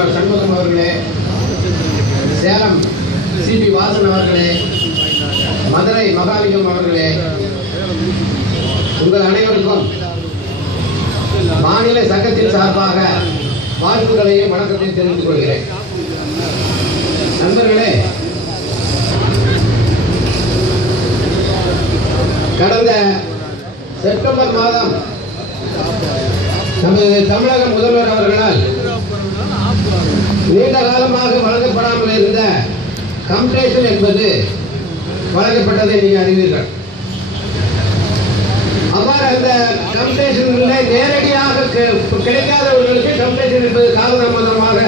சண்முகம் அவர்களே, சேலம் சிபி வாசன் அவர்களே, மதுரை மகாலிங்கம் அவர்களே, உங்கள் அனைவருக்கும் மாநில சங்கத்தின் சார்பாக வாழ்த்துக்களையும் வணக்கத்தையும் தெரிவித்துக் கொள்கிறேன். நண்பர்களே, கடந்த செப்டம்பர் மாதம் நமது தமிழக முதல்வர் அவர்களால் நீண்ட காலமாக வழங்கப்படாமல் இருந்த கம்டேஷன் என்பது வழங்கப்பட்டதை நீங்கள் அறிவீர்கள். அவ்வாறு அந்த கம்டேஷன்களில் நேரடியாக கிடைக்காதவர்களுக்கு கம்டேஷன் என்பது காலதாமதமாக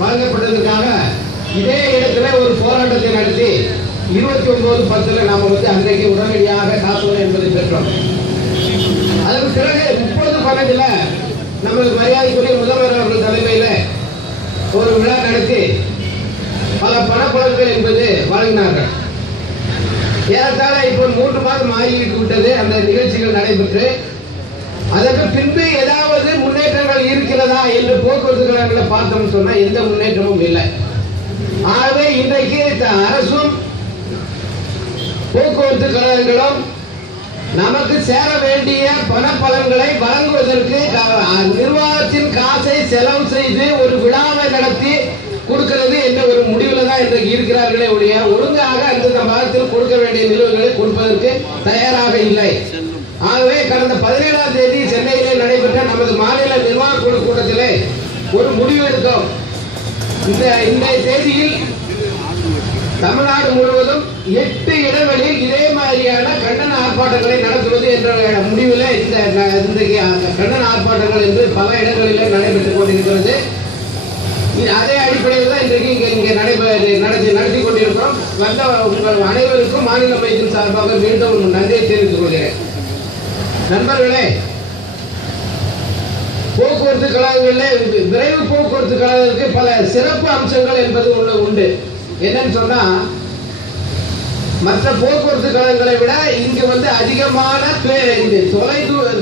வழங்கப்பட்டதற்காக இதே இடத்துல ஒரு போராட்டத்தை நடத்தி 29/10 நாம் அன்றைக்கு உடனடியாக காப்பது என்பதை பெற்றோம். அதற்கு பிறகு 30/12 நமது மரியாதைக்குரிய முதல்வர் அவர்கள் தலைமையில் ஒரு விழா நடத்தி பல பணப்பொருட்கள் என்பது வழங்கினார்கள். ஏறத்தாழ இப்போ 3 மாதம் ஆகிவிட்டு விட்டது அந்த நிகழ்ச்சிகள் நடைபெற்று. அதற்கு பின்பு ஏதாவது முன்னேற்றங்கள் இருக்கிறதா என்று போக்குவரத்து கழகங்களை பார்த்தோம்னு சொன்னா எந்த முன்னேற்றமும் இல்லை. ஆகவே இன்றைக்கு அரசும் போக்குவரத்து கழகங்களும் நமக்கு சேர வேண்டிய பணப்பலன்களை வழங்குவதற்கு நிர்வாகத்தின் காசை செலவு செய்து ஒரு விழாவை நடத்தி கொடுக்கிறது என்ற ஒரு முடிவில் தான் இன்றைக்கு இருக்கிறார்களே ஒழிய ஒழுங்காக அந்தந்த மாதத்தில் கொடுக்க வேண்டிய நிலுவைகளை கொடுப்பதற்கு தயாராக இல்லை. ஆகவே கடந்த 17ஆம் தேதி சென்னையிலே நடைபெற்ற நமது மாநில நிர்வாக குழு கூட்டத்திலே ஒரு முடிவு எடுத்தோம். இந்த தேதியில் தமிழ்நாடு முழுவதும் 8 இடங்களில் இதே மாதிரியான கண்டன ஆர்ப்பாட்டங்களை நடத்துவது என்ற முடிவில் இன்றைக்கு கண்டன ஆர்ப்பாட்டங்கள் என்று பல இடங்களிலே நடைபெற்றுக் கொண்டிருக்கிறது. அதே அடிப்படையில் தான் இன்றைக்கு இங்கே நடத்தி கொண்டிருக்கிறோம். வந்த உங்கள் அனைவருக்கும் மாநில மையத்தின் சார்பாக மீண்டும் நன்றியை தெரிவித்துக் கொள்கிறேன். நண்பர்களே, போக்குவரத்து கழகங்களில் விரைவு போக்குவரத்து கழகத்திற்கு பல சிறப்பு அம்சங்கள் என்பது உண்டு. என்னன்னு சொன்னா, மற்ற போக்குவரத்து கழகங்களை விட இங்கு அதிகமான தொலை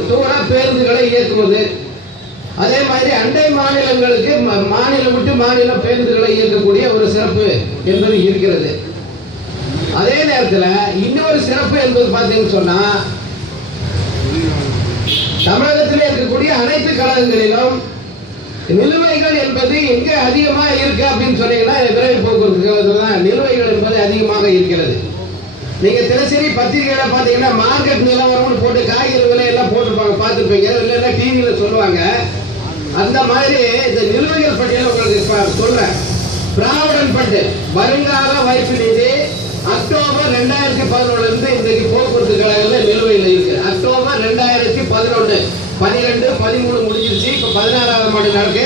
தூர பேருந்துகளை இயக்குவது, அதே மாதிரி அண்டை மாநிலங்களுக்கு மாநிலம் விட்டு மாநிலம் பேருந்துகளை இயக்கக்கூடிய ஒரு சிறப்பு என்பது இருக்கிறது. அதே நேரத்தில் இன்னொரு சிறப்பு என்பது பார்த்தீங்கன்னு சொன்னா, தமிழகத்தில் இருக்கக்கூடிய அனைத்து கழகங்களிலும் நிலுவைகள் என்பது எங்க அதிகமா இருக்கு அப்படின்னு சொன்னீங்கன்னா விரைவு போக்குவரத்து தான் நிலுவைகள் என்பது அதிகமாக இருக்கிறது. நீங்க தினசரி பத்திரிகையில பாத்தீங்கன்னா மார்க்கெட் நிலவரம்னு போட்டு காய்கறி விலை எல்லாம் போட்டுருப்பாங்க, பார்த்துருப்பீங்க. இல்லைன்னா டிவியில சொல்லுவாங்க. அந்த மாதிரி இந்த நிலுவைகள் பட்டியல உங்களுக்கு சொல்றேன். பிராவிடன் ஃபண்ட் வருங்கால வைப்பு நிதி அக்டோபர் 2011 இருந்து இன்றைக்கு போக்குவரத்து கழகங்கள் நிலுவையில் இருக்கு. அக்டோபர் 2011 12, 13 முடிஞ்சிருச்சு. இப்ப 16ஆம் ஆண்டு நடக்கு.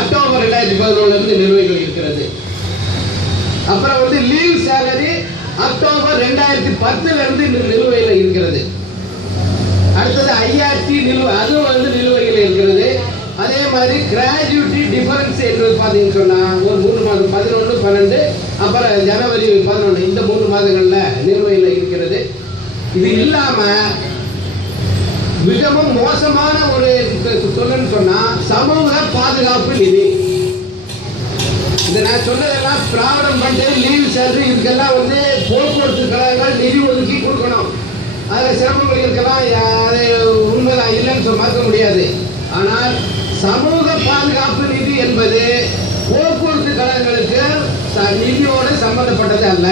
அக்டோபர் 2011 இருந்து நிலுவைகள் இருக்கிறது. அப்புறம் லீவ் சேலரி அக்டோபர் 2010 இருந்து நிலுவையில் இருக்கிறது. அடுத்தது IRT அதுவும் நிலுவையில் இருக்கிறது. அதே மாதிரி கிராஜுவிட்டி டிஃபரன்ஸ் என்று பார்த்தீங்கன்னு சொன்னா ஒரு 3 மாதம் 11, 12 அப்புறம் ஜனவரி 11 இந்த 3 மாதங்கள்ல நிலுவையில் இருக்கிறது. இது இல்லாம மிகவும் மோசமான ஒரு சொல்லணும்னு சொன்னா சமூக பாதுகாப்பு நிதி. இந்த நான் சொன்னதெல்லாம் பிராவிடன் ஃபண்ட், லீவ் சேலரி இதுக்கெல்லாம் போக்குவரத்து கழகங்கள் நிதி ஒதுக்கி கொடுக்கணும். அதில் சிரமங்கள் இருக்கலாம், அது உண்மைதான், இல்லைன்னு மறுக்க முடியாது. ஆனால் சமூக பாதுகாப்பு நிதி என்பது போக்குவரத்து கழகங்களுக்கு நிதியோடு சம்பந்தப்பட்டது அல்ல.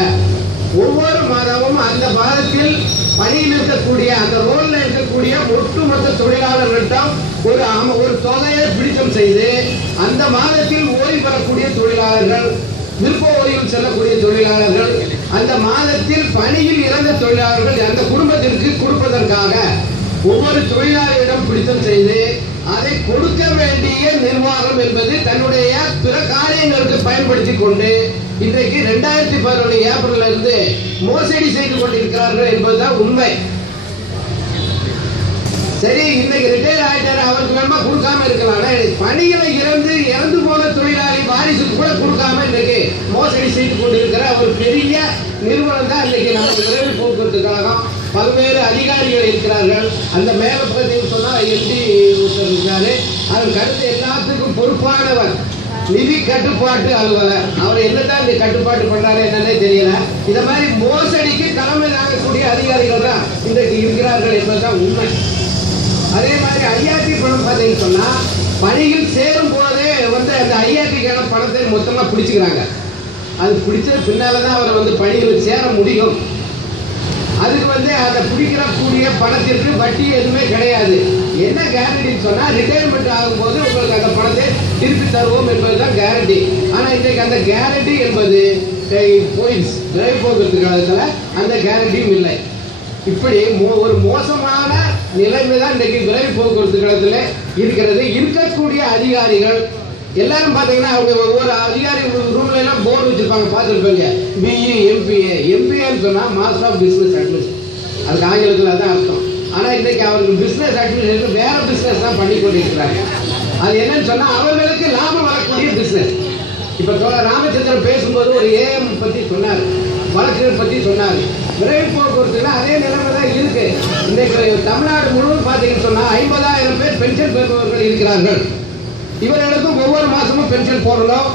ஒவ்வொரு மாதமும் அந்த மாதத்தில் பணியில் இருக்கக்கூடிய அந்த ரோல்ல இருக்கக்கூடிய ஒட்டுமொத்த தொழிலாளர்களிடம் ஒரு தொகையை பிடித்தம் செய்து அந்த மாதத்தில் ஓய்வு பெறக்கூடிய தொழிலாளர்கள், விருப்ப ஓய்வு செல்லக்கூடிய தொழிலாளர்கள், அந்த மாதத்தில் பணியில் இறந்த தொழிலாளர்கள் அந்த குடும்பத்திற்கு கொடுப்பதற்காக ஒவ்வொரு தொழிலாளரிடம் பிடித்தம் செய்து அதை கொடுக்க வேண்டிய நிர்வாகம் என்பது தன்னுடைய பிற காரியங்களுக்கு பயன்படுத்தி கொண்டு இன்றைக்கு 2011 ஏப்ரல் இருந்து மோசடி செய்து கொண்டிருக்கிறார்கள் என்பதுதான் உண்மை. சரி, இன்னைக்கு ரிட்டையர் ஆயிட்டாரு, அவருக்கு வேணுமா கொடுக்காம இருக்கலாம். பணிகளை இறந்து போன தொழிலாளி வாரிசுக்கு கூட கொடுக்காம இன்னைக்கு மோசடி செய்து கொண்டிருக்கிற ஒரு பெரிய நிறுவனம் தான் இன்னைக்கு நமக்கு விரைவு போக்குவரத்து கழகம். பல்வேறு அதிகாரிகள் இருக்கிறார்கள். அந்த மேல பார்த்தீங்கன்னு சொன்னா MD இருக்காரு. அதற்கு அடுத்து எல்லாத்துக்கும் பொறுப்பானவர் நிதி கட்டுப்பாட்டு அலுவலர். அவர் என்னதான் இந்த கட்டுப்பாட்டு பண்ணாரு என்னன்னே தெரியல. இந்த மாதிரி மோசடிக்கு தலைமை தாங்கக்கூடிய அதிகாரிகள் தான் இன்றைக்கு இருக்கிறார்கள் என்பதுதான் உண்மை. அதே மாதிரி ஐஆர்டி பணம் பார்த்தீங்கன்னு சொன்னா பணியில் சேரும் போதே அந்த ஐஆர்டிக்கான பணத்தை மொத்தமா பிடிச்சுக்கிறாங்க. அது பிடிச்ச பின்னாலதான் அவரை பணியில் சேர முடியும். அதுக்கு அதை பிடிக்கக்கூடிய பணத்திற்கு வட்டி எதுவுமே கிடையாது. என்ன கேரண்டின்னு சொன்னா ரிட்டையர்மெண்ட் ஆகும்போது உங்களுக்கு அந்த பணத்தை திருப்பி தருவோம் என்பதுதான் கேரண்டி. ஆனா இன்றைக்கு அந்த கேரண்டி என்பது போயிடுச்சு. விரைவு போக்குவரத்து காலத்துல அந்த கேரண்டியும் இல்லை. இப்படி ஒரு மோசமான நிலைமை தான் இன்றைக்கு விரைவு போக்குவரத்து காலத்துல இருக்கிறது. இருக்கக்கூடிய அதிகாரிகள் எல்லாரும் பாத்தீங்கன்னா அவங்க ஒவ்வொரு அதிகாரி ரூம்ல எல்லாம் போர்டு வச்சிருப்பாங்க, பார்த்துருப்பாங்க. BE MBA. எம்பிஏன்னு சொன்னா மாஸ்டர் ஆஃப் பிசினஸ் அட்மினிஸ்ட்ரேஷன், அதுக்கு ஆங்கிலத்தில் அதான் அர்த்தம். ஆனா இன்னைக்கு அவர்கள் பிசினஸ் அட்மினிஸ்ட்ரேஷன் வேற பிசினஸ் தான் பண்ணி கொண்டிருக்கிறாங்க. அது என்னன்னு சொன்னா அவர்களுக்கு லாபம் வரக்கூடிய பிசினஸ். இப்ப ராமச்சந்திரன் பேசும்போது ஒரு ஏஎம் பத்தி சொன்னார், வழக்குகள் பத்தி சொன்னார். விரைவு போக்குவரத்துல அதே நிலைமை தான் இருக்கு. இன்னைக்கு தமிழ்நாடு முழுவதும் பாத்தீங்கன்னு சொன்னா 50,000 பேர் பென்ஷன் பெறுபவர்கள் இருக்கிறார்கள். இவர்களுக்கும் ஒவ்வொரு மாசமும் பென்ஷன் போடணும்.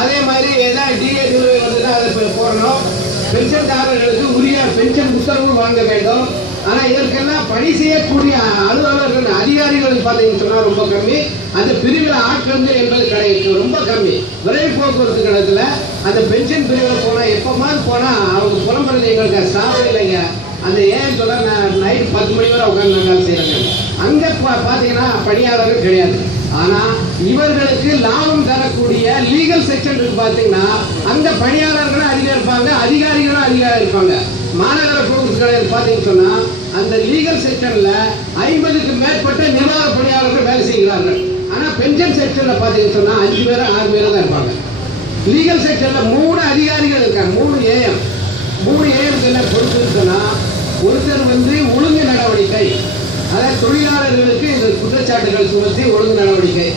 அதே மாதிரி ஏதாவது டிஏ நிலுவை வந்ததுன்னா அதை போடணும். பென்ஷன்தாரர்களுக்கு உரிய பென்ஷன் உத்தரவு வாங்க வேண்டும். ஆனா இதற்கெல்லாம் பணி செய்யக்கூடிய அலுவலர்கள் அதிகாரிகள் பார்த்தீங்கன்னு சொன்னா ரொம்ப கம்மி. அந்த பிரிவில் ஆட்கள் என்பது கிடையாது, ரொம்ப கம்மி. விரைவு போக்குவரத்து கழகத்துல அந்த பென்ஷன் பிரிவில் போனா எப்பமாவது போனா அவங்க புலம்புறது எங்களுக்கு ஸ்டாஃப் இல்லைங்க. அந்த ஏன் சொல்ல நைட் 10 மணி வரை உட்காந்து வேலை செய்யறாங்க. அங்க பாத்தீங்கன்னா பணியாளர்கள் கிடையாது. ஆனா இவர்களுக்கு லாபம் தரக்கூடிய லீகல் செக்ஷன் பாத்தீங்கன்னா அங்க பணியாளர்களும் அதிகம் இருப்பாங்க, அதிகாரிகளும் அதிகம் இருப்பாங்க. மாநகர போக்குவரத்து கழகம் பாத்தீங்கன்னு சொன்னா அந்த லீகல் செக்ஷன்ல 50க்கு மேற்பட்ட நிர்வாக பணியாளர்கள் வேலை செய்கிறார்கள். ஆனா பென்ஷன் செக்ஷன்ல பாத்தீங்கன்னு சொன்னா 5 பேர் 6 பேர் தான் இருப்பாங்க. லீகல் செக்ஷன்ல 3 அதிகாரிகள் இருக்காங்க. 3 ஏஎம் என்ன பொறுப்புன்னு சொன்னா ஒருத்தர் ஒழுங்கு நடவடிக்கை, அதாவது தொழிலாளர்களுக்கு இந்த குற்றச்சாட்டுகள் சுமத்தி ஒழுங்கு நடவடிக்கை,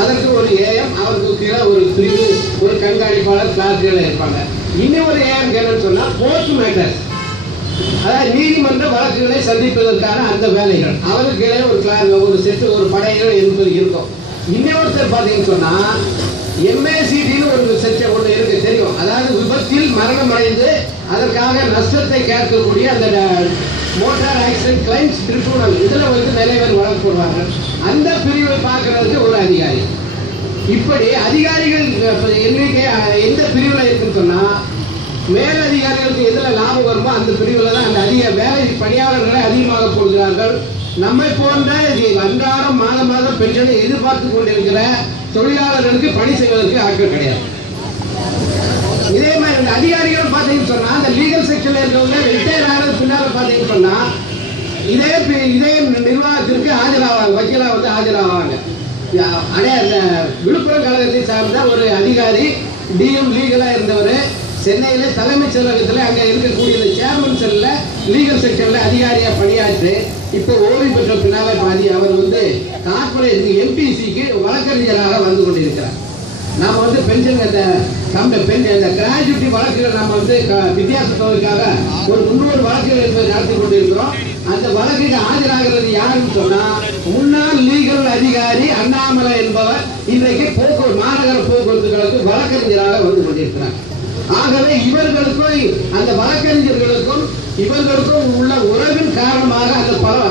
அதற்கு ஒரு ஏஎம், அவருக்கு கீழே ஒரு பிரிவு, ஒரு கண்காணிப்பாளர், கிளார்க்குகள் இருப்பாங்க. இன்னொரு ஏஎம் என்னன்னு சொன்னா கோர்ட் மேட்டர்ஸ், அதாவது நீதிமன்ற வழக்குகளை சந்திப்பதற்கான அந்த வேலைகள், அவருக்கு கீழே ஒரு கிளார்க், ஒரு செட்டு, ஒரு படைகள் என்பது இருக்கும். இன்னொருத்தர் பாத்தீங்கன்னு சொன்னா எம்ஏசிடின்னு ஒரு செக்ஷன் ஒன்று இருக்கு, தெரியும். அதாவது விபத்தில் மரணம் அடைந்து அதற்காக நஷ்டத்தை கேட்கக்கூடிய அந்த மோட்டார் ஆக்சிடென்ட் கிளைம்ஸ் ட்ரிபியூனல், இதுல நிறைய பேர் வழக்கு போடுவாங்க. அந்த பிரிவை பார்க்கறதுக்கு ஒரு அதிகாரி. இப்படி அதிகாரிகள் எண்ணிக்கை எந்த பிரிவில் இருக்குன்னு சொன்னா மேல் அதிகாரிகளுக்கு எதுல லாபம் வருமோ அந்த பிரிவில் தான் அந்த அதிக வேலை பணியாளர்களை அதிகமாக போடுகிறார்கள். நம்மை போன்ற அன்றாடம் மாதம் பென்ஷனை எதிர்பார்த்து கொண்டிருக்கிற தொழிலாளர்களுக்கு பணி செய்வதற்கு ஆட்கள் கிடையாது. இதே மாதிரி இந்த அதிகாரிகள் பாத்தீங்கன்னு சொன்னா அந்த லீகல் செக்ஷன்ல இருக்கவங்க ரிட்டையர் ஆனது பின்னால பாத்தீங்கன்னு சொன்னா இதே நிர்வாகத்திற்கு ஆஜராவாங்க, வக்கீலா ஆஜராவாங்க. அந்த விழுப்புரம் கழகத்தை சார்ந்த ஒரு அதிகாரி டிஎம் லீகலா இருந்தவர் சென்னையில தலைமைச் செயலகத்தில் அங்க இருக்கக்கூடிய இந்த சேர்மன் செல்ல லீகல் செக்ஷன்ல அதிகாரியா பணியாற்று இப்போ ஓய்வு பெற்ற பின்னால அவர் கார்பரேட் எம்பிசிக்கு வழக்கறிஞராக வந்து கொண்டிருக்கிறார். நாம பென்ஷன் கிராஜுவிட்டி வழக்குகள் நாம வித்தியாச தொகைக்காக ஒரு 300 வழக்குகள் நடத்தி கொண்டிருக்கிறோம். அந்த வழக்குக்கு ஆஜராகிறது யாருன்னு சொன்னா முன்னாள் லீகல் அதிகாரி அண்ணாமலை என்பவர் இன்றைக்கு மாநகர போக்குவரத்துகளுக்கு வழக்கறிஞராக வந்து கொண்டிருக்கிறார். ஆகவே இவர்களுக்கும் அந்த வழக்கறிஞர்களுக்கும் இவர்களுக்கும் உள்ள உறவின் காரணமாக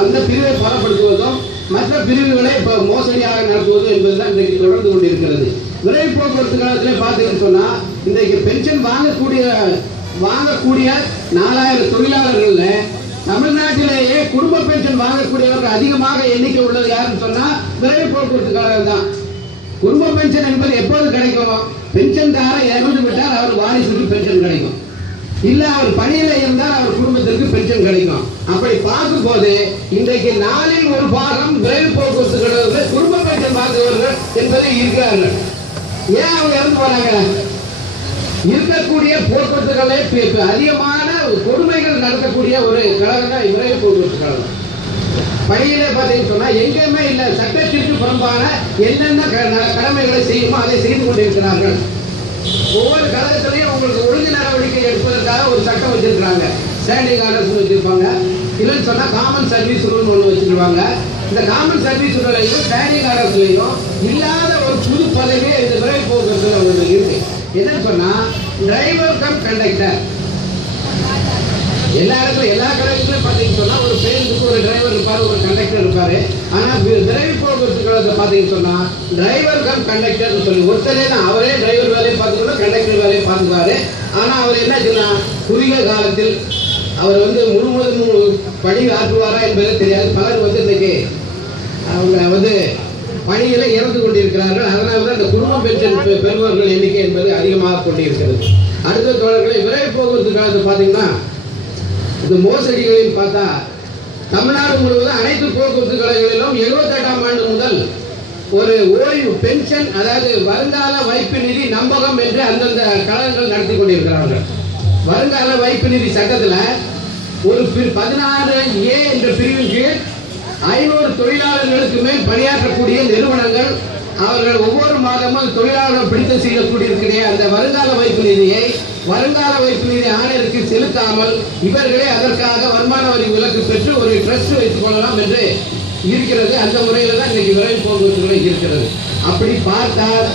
அந்த பிரிவை பலப்படுத்துவதும் மற்ற பிரிவுகளை மோசடியாக நடத்துவது என்பதுதான் இன்றைக்கு தொடர்ந்து கொண்டிருக்கிறது. விரைவு போக்குவரத்து காலத்திலே பார்த்தீங்கன்னு சொன்னா இன்றைக்கு பென்ஷன் வாங்கக்கூடிய 4000 தொழிலாளர்கள்ல தமிழ்நாட்டிலேயே குடும்ப பென்ஷன் வாங்கக்கூடியவர்கள் அதிகமாக எண்ணிக்கை உள்ளது யாருன்னு சொன்னா விரைவு போக்குவரத்து கழகம் தான். குடும்ப பென்ஷன் என்பது எப்போது கிடைக்கும்? பென்ஷன்தாரர் இறந்து விட்டால் அவர் வாரிசுக்கு பென்ஷன் கிடைக்கும், இல்ல அவர் பணியில இருந்தால் அவர் குடும்பத்திற்கு பென்ஷன் கிடைக்கும். அப்படி பார்க்கும் போது இன்றைக்கு 4இல் 1 பாகம் விரைவு போக்குவரத்து கழகத்தில் குடும்ப பென்ஷன் வாங்குவர்கள் என்பதை இருக்கிறார்கள். ஏன் அவங்க இறந்து போறாங்க? இருக்கக்கூடிய போக்குவரத்துகளை அதிகமான கொடுமைகள் நடத்தக்கூடிய ஒரு கழகம் தான் விரைவு போக்குவரத்து கழகம். பணியிலே பார்த்தீங்கன்னு சொன்னா எங்கேயுமே இல்ல, சட்டத்திற்கு புறம்பான என்னென்ன கடமைகளை செய்யுமோ அதை செய்து கொண்டிருக்கிறார்கள். ஒவ்வொரு கழகத்திலையும் உங்களுக்கு ஒழுங்கு நடவடிக்கை எடுப்பதற்காக ஒரு சட்டம் வச்சிருக்காங்க, ஸ்டாண்டிங் ஆர்டர்ஸ் வச்சிருப்பாங்க. இல்லைன்னு சொன்னா காமன் சர்வீஸ் ரூல் ஒன்று வச்சிருவாங்க. இந்த காமன் சர்வீஸ்லையும் ஸ்டாண்டிங் ஆர்டர்ஸ்லையும் இல்லாத ஒரு புது பதவியே இந்த விரைவு போக்குவரத்துல அவங்களுக்கு இருக்கு. என்னன்னு சொன்னா டிரைவர் கம் கண்டக்டர். எல்லா இடத்துல எல்லா கழகத்திலும் பார்த்தீங்கன்னு சொன்னா ஒரு பேருந்துக்கு ஒரு டிரைவர் இருப்பாரு, ஒரு கண்டக்டர் இருப்பாரு. ஆனா விரைவு போக்குவரத்து கழகத்தை பார்த்தீங்கன்னு சொன்னா டிரைவர் கம் கண்டக்டர் சொல்லி ஒருத்தரே தான், அவரே டிரைவர் வேலையை பார்த்துக்கணும், கண்டக்டர் வேலையை பார்த்துக்குவாரு. ஆனா அவர் என்ன சொன்னா குறுகிய காலத்தில் அவர் வந்து முழுவதும் பணி ஆற்றுவாரா என்பது தெரியாது. பலர் வந்து இன்னைக்கு அவங்க பணியில இறந்து கொண்டிருக்கிறார்கள். அதனால்தான் இந்த குடும்ப பென்ஷன் பெறுபவர்கள் எண்ணிக்கை என்பது அதிகமாக கொண்டிருக்கிறது. அடுத்த தோழர்களை விரைவு போக்குவரத்து காலத்தை பார்த்தீங்கன்னா இந்த மோசடிகளில் பார்த்தா தமிழ்நாடு முழுவதும் அனைத்து போக்குவரத்து கழகங்களிலும் 78ஆம் ஆண்டு முதல் ஒரு ஓய்வு பென்ஷன், அதாவது வருங்கால வைப்பு நிதி நம்பகம் என்று அந்தந்த கழகங்கள் நடத்தி கொண்டிருக்கிறார்கள். வருங்கால வைப்பு நிதி சட்டத்தில் ஒரு 16A என்ற பிரிவின் கீழ் 500 தொழிலாளர்களுக்கு மேல் பணியாற்றக்கூடிய நிறுவனங்கள் அவர்கள் ஒவ்வொரு மாதமும் தொழிலாளர்கள் பிடித்து செய்யக்கூடிய அந்த வருங்கால வைப்பு நிதியை வருங்கால வைப்பு நிதி ஆணையருக்கு செலுத்தாமல் இவர்களே அதற்காக வருமான வரி விலக்கு பெற்று ஒரு ட்ரஸ்ட் வைத்துக் கொள்ளலாம் என்று இருக்கிறது. அந்த முறையில் தான் இன்னைக்கு விரைவு போக்குவரத்துகளை இருக்கிறது. அப்படி பார்த்தால்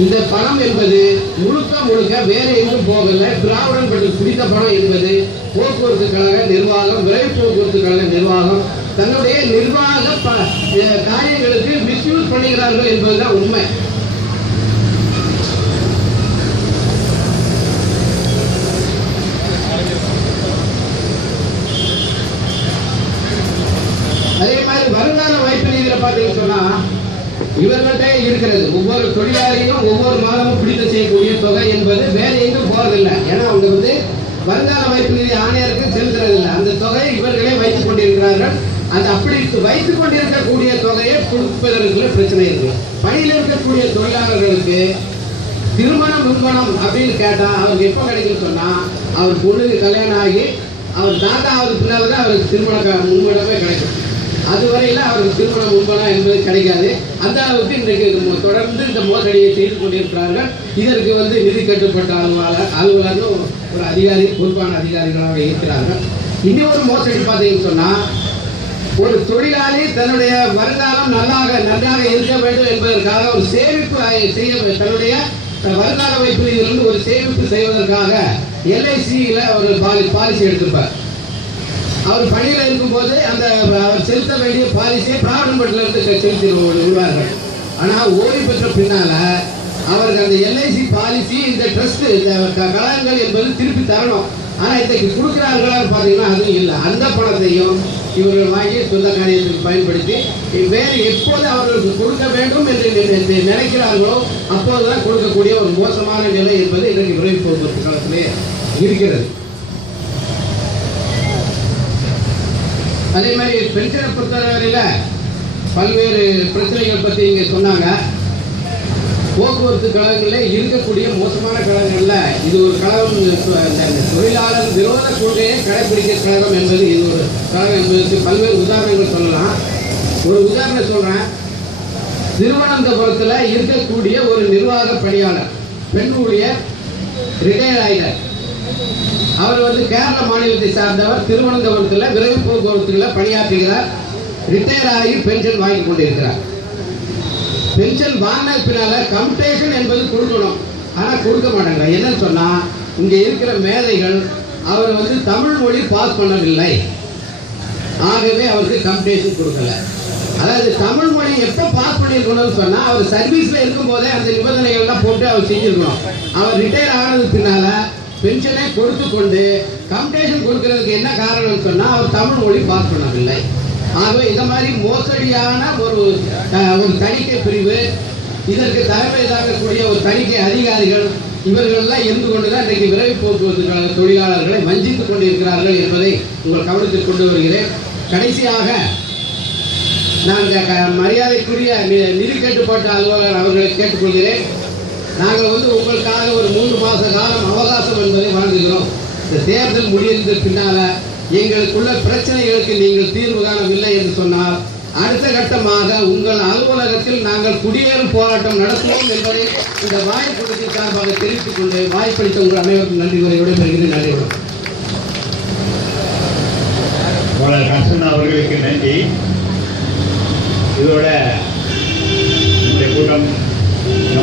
இந்த பணம் என்பது முழுக்க வேற எங்கும் போகல. திராவிடன் பற்றி பிடித்த பணம் என்பது போக்குவரத்து கழக நிர்வாகம், விரைவு போக்குவரத்து கழக நிர்வாகம் தன்னுடைய நிர்வாக காரியங்களுக்கு மிஸ்யூஸ் பண்ணுகிறார்கள் என்பதுதான் உண்மை. அதே மாதிரி வருங்கால வைப்பு நிதியில பார்த்தீங்கன்னு சொன்னா இவர்கள்ட்ட இருக்கிறது ஒவ்வொரு தொழிலாளியும் ஒவ்வொரு மாதமும் பிடித்து செய்யக்கூடிய தொகை என்பது வேற எங்கும் போறதில்லை. ஏன்னா அவங்க வருங்கால வைப்பு நிதி ஆணையருக்கு செலுத்துறதில்லை. அந்த தொகையை இவர்களே வைத்துக் கொண்டிருக்கிறார்கள். அந்த அப்படி வைத்துக் கொண்டிருக்கக்கூடிய தொகையை கொடுப்பதற்கு பிரச்சனை இருக்கு. பணியில் இருக்கக்கூடிய தொழிலாளர்களுக்கு திருமணம் முன்பணம் அப்படின்னு கேட்டா அவருக்கு எப்ப கிடைக்கும் சொன்னா அவர் பொண்ணுக்கு கல்யாணம் ஆகி அவர் தாத்தா அவருக்கு பின்னால்தான் அவருக்கு திருமண முன்பணமே கிடைக்கும். அதுவரையில அவருக்கு திருமணம் முன்பணம் என்பது கிடைக்காது. அந்த அளவுக்கு இன்றைக்கு தொடர்ந்து இந்த மோசடியை செய்து கொண்டிருக்கிறார்கள். இதற்கு நிதி கட்டுப்பட்ட அலுவலர்கள் ஒரு அதிகாரி, பொறுப்பான அதிகாரிகளாக இருக்கிறார்கள். இன்னொரு மோசடி பார்த்தீங்கன்னு சொன்னா ஒரு தொழிலாளி தன்னுடைய வருங்காலம் நன்றாக இருக்க வேண்டும் என்பதற்காக ஒரு சேமிப்பு செய்ய தன்னுடைய வருங்கால வைப்பு நிதியிலிருந்து ஒரு சேமிப்பு செய்வதற்காக LICல ஒரு பாலிசி எடுத்திருப்பார். அவர் பணியில் இருக்கும் போது அந்த அவர் செலுத்த வேண்டிய பாலிசியை பிராவிடன் பட்டில இருந்து செலுத்தி விடுவார்கள். ஆனா ஓய்வு பெற்ற பின்னால அவருக்கு அந்த LIC பாலிசி இந்த ட்ரஸ்ட் கழகங்கள் என்பது திருப்பி தரணும். ஆனா இன்றைக்கு கொடுக்கிறார்களான்னு பாத்தீங்கன்னா அதுவும் இல்லை. அந்த பணத்தையும் இவர்கள் வாங்கி சொந்த காரியத்துக்கு பயன்படுத்தி வேறு எப்போது அவர்களுக்கு கொடுக்க வேண்டும் என்று நினைக்கிறார்களோ அப்போதுதான் கொடுக்கக்கூடிய ஒரு மோசமான நிலை என்பது இன்றைக்கு விரைவு போக்குவரத்து காலத்திலே இருக்கிறது. அதே மாதிரி பென்ஷனை பொறுத்தவரையில பல்வேறு பிரச்சனைகள் பற்றி இங்கே சொன்னாங்க. போக்குவரத்து கழகங்களில் இருக்கக்கூடிய மோசமான கழகங்கள்ல இது ஒரு கழகம், தொழிலாளர் விரோத கொள்கையை கடைபிடிக்க கழகம் என்பது இது ஒரு கழகம் என்பதற்கு பல்வேறு உதாரணங்கள் சொல்லலாம். ஒரு உதாரணம் சொல்றேன். திருவனந்தபுரத்தில் இருக்கக்கூடிய ஒரு நிர்வாக பணியாளர், பெண் ஊழியர், ரிட்டையர் ஆகிறார். அவர் கேரள மாநிலத்தை சார்ந்தவர். திருவனந்தபுரத்தில் விரைவு போக்குவரத்துகளை பணியாற்றுகிறார். ரிட்டையர் ஆகி பென்ஷன் வாங்கி கொண்டிருக்கிறார். பென்ஷன் வாங்கின பின்னால கம்யூட்டேஷன் என்பது கொடுக்கணும், ஆனா கொடுக்க மாட்டாங்க. என்னன்னு சொன்னா இங்க இருக்கிற மேதைகள் அவர் தமிழ் மொழி பாஸ் பண்ணவில்லை, ஆகவே அவருக்கு கம்யூட்டேஷன் கொடுக்கல. அதாவது தமிழ் மொழி எப்ப பாஸ் பண்ணிருக்கணும்னு சொன்னா அவர் சர்வீஸ்ல இருக்கும் போதே அந்த நிபந்தனைகள்லாம் போட்டு அவர் செஞ்சிருக்கணும். அவர் ரிட்டையர் ஆனது பின்னால பென்ஷனை கொடுத்து கொண்டு கம்யூட்டேஷன் கொடுக்கறதுக்கு என்ன காரணம்னு சொன்னா அவர் தமிழ் மொழி பாஸ் பண்ணவில்லை. ஆகவே இந்த மாதிரி மோசடியான ஒரு தணிக்கை பிரிவு, இதற்கு தலைமை தாங்கக்கூடிய ஒரு தணிக்கை அதிகாரிகள் இவர்களெல்லாம் இருந்து கொண்டுதான் இன்றைக்கு விரைவு போக்குவரத்து தொழிலாளர்களை வஞ்சித்துக் கொண்டிருக்கிறார்கள் என்பதை உங்கள் கவனத்தில் கொண்டு வருகிறேன். கடைசியாக நான் மரியாதைக்குரிய நிதி கட்டுப்பாட்டு அலுவலர் அவர்களை கேட்டுக்கொள்கிறேன். நாங்கள் உங்களுக்காக ஒரு 3 மாத காலம் அவகாசம் என்பதை வழங்குகிறோம். இந்த தேர்தல் முடிந்த பின்னால எங்களுக்குள்ள பிரச்சனைகளுக்கு நீங்கள் தீர்வு காணவில்லை என்று சொன்னால் அடுத்த கட்டமாக உங்கள் அலுவலகத்தில் நாங்கள் குடியேறும் போராட்டம் நடத்துவோம் என்பதை இந்த வாய்ப்புக்கு சார்பாக தெரிவித்துக் கொண்டு வாய்ப்பளித்த உங்கள் அனைவருக்கும் நன்றி கூறி விடைபெறுகிறேன். நன்றி வணக்கம். அவர்களுக்கு நன்றி. இதோட நம்முடைய கூட்டம்